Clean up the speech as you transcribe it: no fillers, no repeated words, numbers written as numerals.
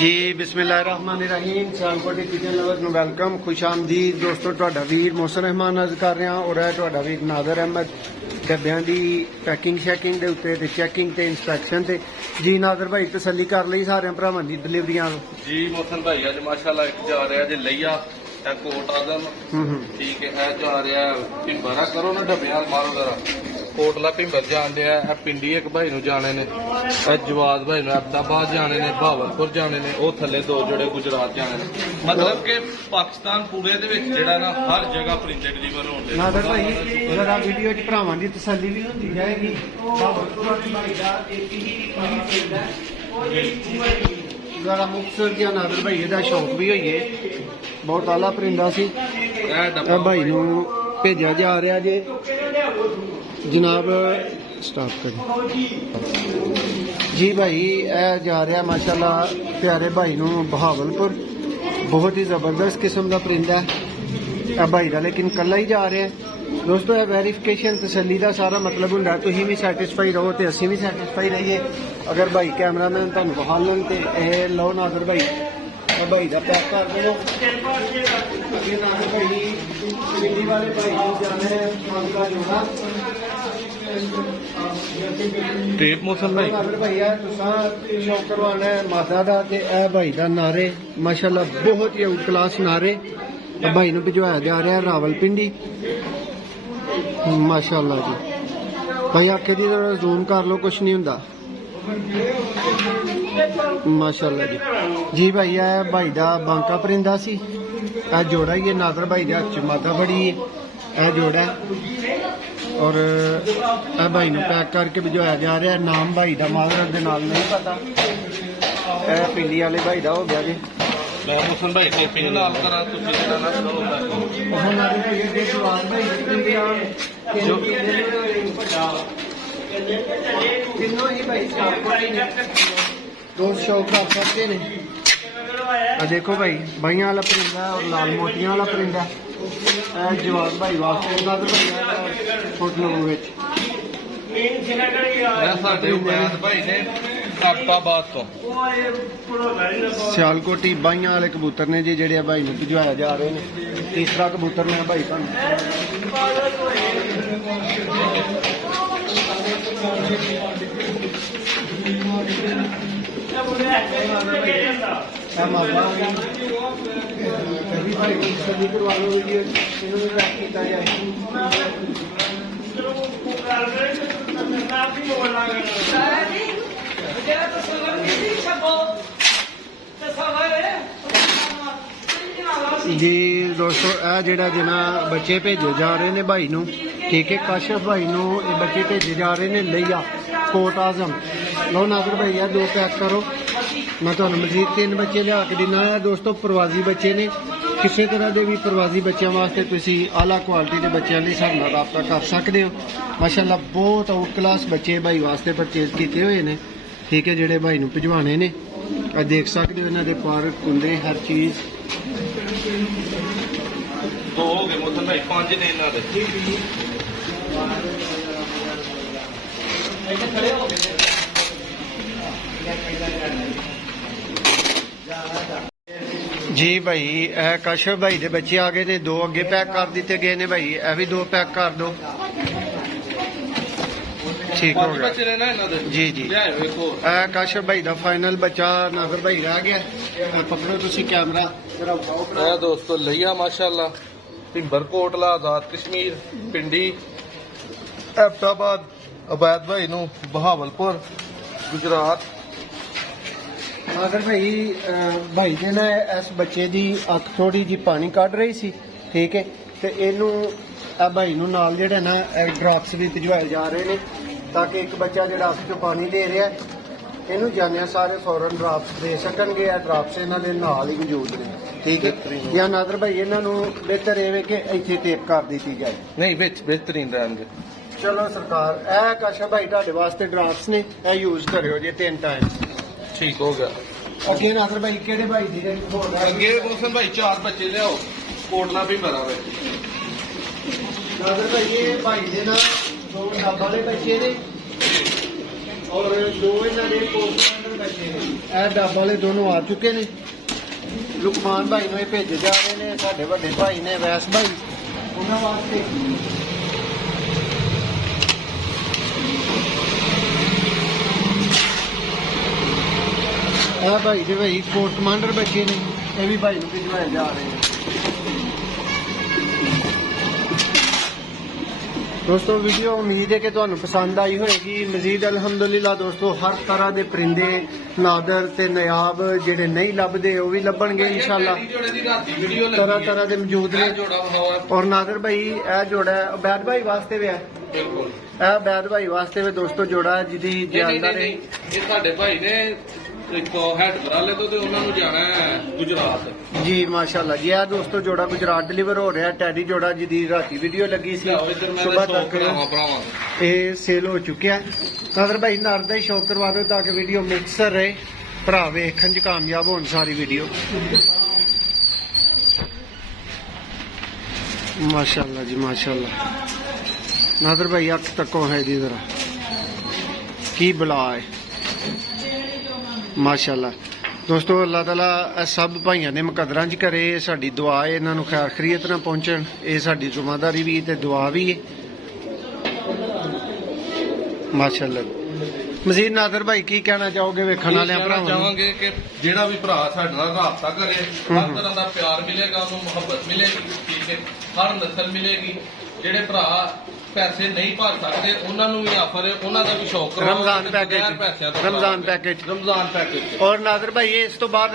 जी बिस्मिल्लाहिर्रहमानिर्रहीम Sialkoti kitchen lovers ਨੂੰ welcome खुश आमदीद दोस्तों ਤੁਹਾਡਾ ਵੀਰ ਮੋਹਸਨ ਰਹਿਮਾਨ ਅਰਜ਼ ਕਰ ਰਿਹਾ ਔਰ ਇਹ ਤੁਹਾਡਾ ਵੀਰ ਨਾਦਰ ਅਹਿਮਦ ਡੱਬਿਆਂ ਦੀ ਪੈਕਿੰਗ ਸ਼ੈਕਿੰਗ ਦੇ ਉੱਤੇ ਤੇ ਚੈਕਿੰਗ ਤੇ ਇਨਸਪੈਕਸ਼ਨ ਤੇ ਜੀ ਨਾਦਰ ਭਾਈ ਤਸੱਲੀ ਕਰ ਲਈ ਸਾਰਿਆਂ ਭਰਾਵਾਂ ਦੀ ਡਿਲੀਵਰੀਆਂ ਜੀ ਮੋਹਸਨ ਭਾਈ ਅੱਜ ਮਾਸ਼ਾਅੱਲਾ ਇੱਕ ਜਾ ਰਿਹਾ ਜੇ ਲਈਆ ਇਹ ਕੋਟ ਆਜ਼ਮ ਠੀਕ ਹੈ ਇਹ ਜਾ ਰਿਹਾ ਭਿੰਬਰਾ ਕਰੋ ਨਾ ਡੱਬਿਆਂ ਮਾਰੋ ਜ਼ਰਾ ਕੋਟਲਾ ਭਿੰਬਰ ਜਾਣਦੇ ਆ ਇਹ ਪਿੰਡੀ ਇੱਕ ਭਾਈ ਨੂੰ ਜਾਣੇ ਨੇ ਇਹ ਜਵਾਦ ਭਾਈ ਨੂੰ ਅਹਿਮਦਾਬਾਦ ਜਾਣੇ ਨੇ ਭਾਵਲਪੁਰ ਜਾਣੇ ਨੇ ਉਹ ਥੱਲੇ ਦੋ ਜੋੜੇ ਗੁਜਰਾਤ ਜਾਣੇ ਨੇ ਮਤਲਬ ਕਿ ਪਾਕਿਸਤਾਨ ਪੂਰੇ ਦੇ ਵਿੱਚ ਜਿਹੜਾ ਨਾ ਹਰ ਜਗ੍ਹਾ ਪ੍ਰਿੰਟਡ ਡਿਲੀਵਰ ਹੋਣਦੇ ਨਾਦਰ ਭਾਈ ਜਰਾ ਵੀਡੀਓ 'ਚ ਭਰਾਵਾਂ ਦੀ ਤਸੱਲੀ ਵੀ ਹੁੰਦੀ ਜਾਏਗੀ ਭਾਵਲਪੁਰ ਵਾਲੀ ਭਾਈ ਦਾ ਇੱਕ ਹੀ ਪੈਂਦਾ ਜਰਾ ਮੁਕਤਸਰ ਦੀਆਂ ਨਾਦਰ ਭਾਈ ਦਾ ਸ਼ੌਕ ਵੀ ਹੋਈਏ ਬਹੁਤ ਆਲਾ ਪਰਿੰਦਾ ਸੀ ਇਹ ਭਾਈ ਨੂੰ ਭੇਜਿਆ ਜਾ ਰਿਹਾ ਜੇ जनाब स्टार्ट करें जी भाई यह जा रहा माशाल्लाह प्यारे भाई नूं बहावलपुर बहुत ही ज़बरदस्त किस्म का परिंदा है भाई का लेकिन कला ही जा रहा है दोस्तों यह वेरीफिकेशन तसली का सारा मतलब होंगे तुसीं भी सैटिस्फाई रहो तो असीं भी सैटिस्फाई रहिए अगर भाई कैमरामैन तुहानूं विखा लैण ते यह लो नादर भाई भाई का पैक कर दो अगे नादर भाई पिंडी वाले भाई नूं जाना है मांगा जोड़ा टेप मौसम भाई भैया शौक करवाना है माता का भाई का नारे माशाल्लाह बहुत ही आउट क्लास नारे भाई नूं भिजवाया जा रहा है रावलपिंडी माशाल्लाह जी भाई आखे दी जरा जूम कर लो कुछ नहीं हुंदा माशाल्लाह जी जी भाई है भाई का बांका परिंदा सी यह जोड़ा ही है नादर भाई के हाथ च माता बड़ी है यह जोड़ा है और भाई नूं पैक करके भिजवाया जा रहा है नाम भाई का मादर दे नाल नहीं पता यह पिंडी वाले भाई का हो गया जी मैं मौसम भाई टेप ही नाल करा तुसीं जेड़ा ना तीनों ही भाई दोस्त शौक कर सकते हैं देखो भाई भाइयों वाला परिंदा और लाल मोतियां वाला परिंदा जवाब भाई वास्ते फोटो सियालकोटी बाइया वाले कबूतर ने जी जेडे भाई ने भिजवाया जा रहे हैं तीसरा कबूतर ने भाई जी दोस्तों यह जेड़ा जिन्ना बच्चे भेजे जा रहे हैं भाई नूं ठीक है काशिफ भाई नूं ये बच्चे भेजे जा रहे हैं लिया कोट आजम लो नादर भैया दो पैक करो मैं तो मजीद 3 बच्चे लिया के देना है दोस्तों प्रवासी बच्चे ने किसी तरह के भी प्रवासी बच्चों वास्ते तुसी आला क्वालिटी के बच्चों के साथ रबता कर सकते हो माशाल्लाह बहुत आउट क्लास बच्चे भाई वास्ते परचेज किए हुए हैं ठीक है जेडे भाई नूं भिजवाने ने देख सकते हो इन्हां दे पर कुंडे हर चीज़ दो हो गए मौसम भाई 5 ने इन्हां दे जी भाई काशिफ भाई के बच्चे आ गए ने 2 अगे पैक कर दिते गए ने भाई यह भी 2 पैक कर दो ठीक हो गया जी जी काशिफ भाई का फाइनल बच्चा नागर भाई रह गया पकड़ो तुसी कैमरा दोस्तों लिया माशाल्लाह भिंबर कोटला आजाद कश्मीर पिंडी अहमदाबाद अवैध भाई नूं बहावलपुर गुजरात अगर भाई ने ना इस बच्चे की अख थोड़ी जी पानी कढ़ रही सी ठीक है तो इनू भाई नूं नाल जेहड़े ना ड्रॉप्स भी भिजवाए जा रहे हैं ताकि एक बच्चा जो अख चो पानी दे रहा है इनू जाने सारे फौरन ड्रॉप्स दे सकणगे ड्रॉप्स इन्हां दे नाल ही मौजूद ने ठीक है या नादर भाई इन्हां नूं बेहतर है कि इत्थे टेप कर दी जाए नहीं विच बेहतरीन रहेंगे चलो सरकार ए काशिफ भाई तुहाडे वास्ते ड्रॉप्स ने ए यूज करियो जी 3 टाइम ठीक हो गया अगे नादर भाई केड़े भाई दी अगे मौसम भाई 4 बच्चे लियाओ कोटला भी भरा हुआ नादर भाई ये भाई दे ना 2 डब्बा वाले बच्चे ने और 2 इन्हां दे पोस्टमैन ਇਹ ਡੱਬ ਵਾਲੇ ਦੋਨੋਂ ਆ ਚੁੱਕੇ ਨੇ। ਲੁਕਮਾਨ ਭਾਈ ਨੂੰ ਇਹ ਭੇਜੇ ਜਾ ਰਹੇ ਨੇ, ਸਾਡੇ ਵੱਡੇ ਭਾਈ ਨੇ ਵੈਸ ਭਾਈ, ਉਹਨਾਂ ਵਾਸਤੇ। ਇਹ ਭਾਈ ਦੇ ਭਾਈ ਕੋਟ ਕਮਾਂਡਰ ਬੱਚੇ ਨੇ, ਇਹ ਵੀ ਭਾਈ ਨੂੰ ਭਿਜਵਾਏ ਜਾ ਰਹੇ ਨੇ। ਦੋਸਤੋ ਵੀਡੀਓ ਉਮੀਦ ਹੈ ਕਿ ਤੁਹਾਨੂੰ ਪਸੰਦ ਆਈ ਹੋਏਗੀ। ਮਜ਼ੀਦ ਅਲਹਮਦੁਲਿਲਾ ਦੋਸਤੋ ਹਰ ਤਰ੍ਹਾਂ ਦੇ ਪਰਿੰਦੇ ਨਾਦਰ ਤੇ ਨਾਯਾਬ ਜਿਹੜੇ ਨਹੀਂ ਲੱਭਦੇ ਉਹ ਵੀ ਲੱਭਣਗੇ ਇਨਸ਼ਾਅੱਲਾ। ਤਰ੍ਹਾਂ ਤਰ੍ਹਾਂ ਦੇ ਮੌਜੂਦ ਨੇ। ਔਰ ਨਾਦਰ ਭਾਈ ਇਹ ਜੋੜਾ ਹੈ ਅਬੈਦ ਭਾਈ ਵਾਸਤੇ ਵੀ ਹੈ, ਬਿਲਕੁਲ ਇਹ ਅਬੈਦ ਭਾਈ ਵਾਸਤੇ ਵੀ ਦੋਸਤੋ ਜੋੜਾ ਹੈ ਜਿਹਦੀ ਜਾਨਦਾਰ ਹੈ। ਇਹ ਸਾਡੇ ਭਾਈ ਨੇ ਇੱਕ ਹੈਡ ਬਰਾਲੇ ਤੋਂ ਤੇ ਉਹਨਾਂ ਨੂੰ ਜਾਣਾ ਹੈ ਗੁਜਰਾਤ ਜੀ ਮਾਸ਼ਾਅੱਲਾ ਜੀ। ਇਹ ਦੋਸਤੋ ਜੋੜਾ ਗੁਜਰਾਤ ਡਿਲੀਵਰ ਹੋ ਰਿਹਾ। ਟੈਡੀ ਜੋੜਾ ਜਿਹਦੀ ਰਾਤੀ ਵੀਡੀਓ ਲੱਗੀ ਸੀ ਸੁਬਹ ਤੱਕ ਇਹ ਸੇਲ ਹੋ ਚੁੱਕਿਆ ਹੈ। ਨਾਦਰ ਭਾਈ ਨਰ ਦਾ ਹੀ ਸ਼ੌਕ ਕਰਵਾ ਦਿਓ ਤਾਂ ਕਿ ਵੀਡੀਓ ਮਿਕਸਰ ਰਹੇ, ਭਰਾ ਵੇਖਣ 'ਚ ਕਾਮਯਾਬ ਹੋਣ ਸਾਰੀ ਵੀਡੀਓ। ਮਾਸ਼ਾਅੱਲਾ ਜੀ ਮਾਸ਼ਾਅੱਲਾ। ਨਾਦਰ ਭਾਈ ਅੱਖ ਤੱਕੋਂ ਹੈ ਜੀ ਜ਼ਰਾ ਕੀ ਬਲਾ ਹੈ ਮਾਸ਼ਾਅੱਲਾ। ਦੋਸਤੋ ਅੱਲਾਹ ਤਾਲਾ ਸਭ ਭਾਈਆਂ ਦੇ ਮੁਕੱਦਰਾਂ 'ਚ ਕਰੇ। ਸਾਡੀ ਦੁਆ ਹੈ ਇਹਨਾਂ ਨੂੰ ਖੈਰ ਖਰੀਅਤ ਨਾਲ ਪਹੁੰਚਣ, ਇਹ ਸਾਡੀ ਜ਼ਿੰਮੇਵਾਰੀ ਵੀ ਤੇ ਦੁਆ ਵੀ ਹੈ ਮਾਸ਼ਾਅੱਲਾ। ਮਜ਼ੀਦ ਨਾਦਰ ਭਾਈ ਕੀ ਕਹਿਣਾ ਚਾਹੋਗੇ ਵੇਖਣ ਵਾਲਿਆਂ ਭਰਾਵਾਂ ਨੂੰ? ਚਾਹਾਂਗੇ ਕਿ ਜਿਹੜਾ ਵੀ ਭਰਾ ਸਾਡੇ ਨਾਲ ਰਾਬਤਾ ਕਰੇ, ਹਰ ਤਰ੍ਹਾਂ ਦਾ ਪਿਆਰ ਮਿਲੇਗਾ, ਉਹਨੂੰ ਮੁਹੱਬਤ ਮਿਲੇਗੀ, ਠੀਕ ਹੈ, ਹਰ ਨਸਲ ਮਿਲੇਗੀ। ਜਿਹੜੇ ਭਰਾ ਪੈਸੇ ਨਹੀਂ ਭਰ ਸਕਦੇ ਉਹਨਾਂ ਨੂੰ ਵੀ ਆਫਰ ਹੈ, ਉਹਨਾਂ ਦਾ ਵੀ ਸ਼ੌਕ ਕਰਵਾਓ। ਰਮਜ਼ਾਨ ਪੈਕੇਜ ਰਮਜ਼ਾਨ ਪੈਕੇਜ ਔਰ ਨਾਦਰ ਭਾਈ ਇਸ ਤੋਂ ਬਾਅਦ